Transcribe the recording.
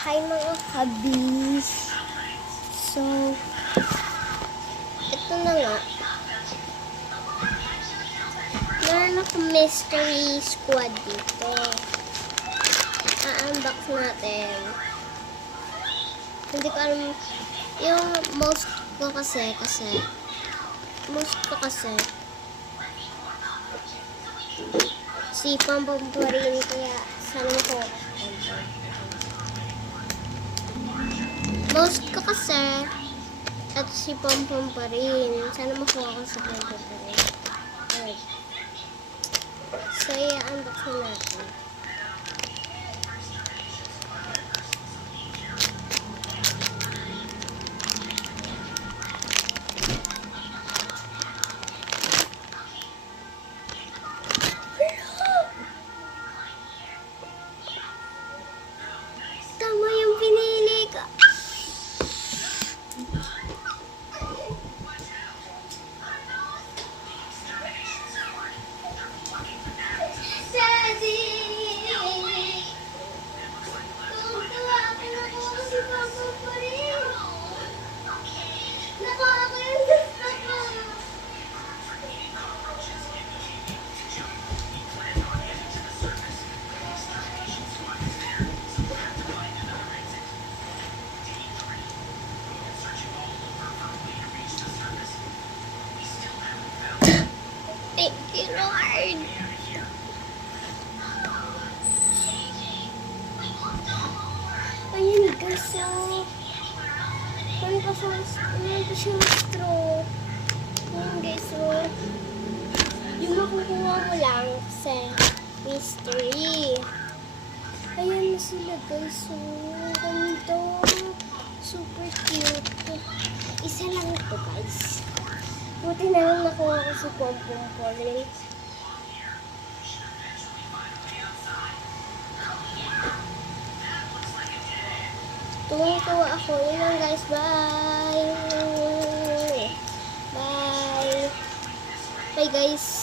Hi mga kabis. So, ito na nga. Meron ako mystery squad dito. A-unbox natin. Hindi ko alam. Yung most ko kasi si Pampam pa rin, kaya sana ko most ko kasi at si Pampam pa rin. Sana makuha ko sa Pampam pa rin. Alright. So, i-unbox na natin. Tama yung pinili ko. Thank you, Lord. Ayan guys, so meron pa siyang straw. Ayan guys, so yung makukuha mo lang sa mystery. Ayan na sila guys, so ganito, super cute. Isa lang ito guys. Buti na lang nakuha ko si Pompom ko rin. Tuwang-tuwa ako. Yun lang guys. Bye! Bye! Bye guys!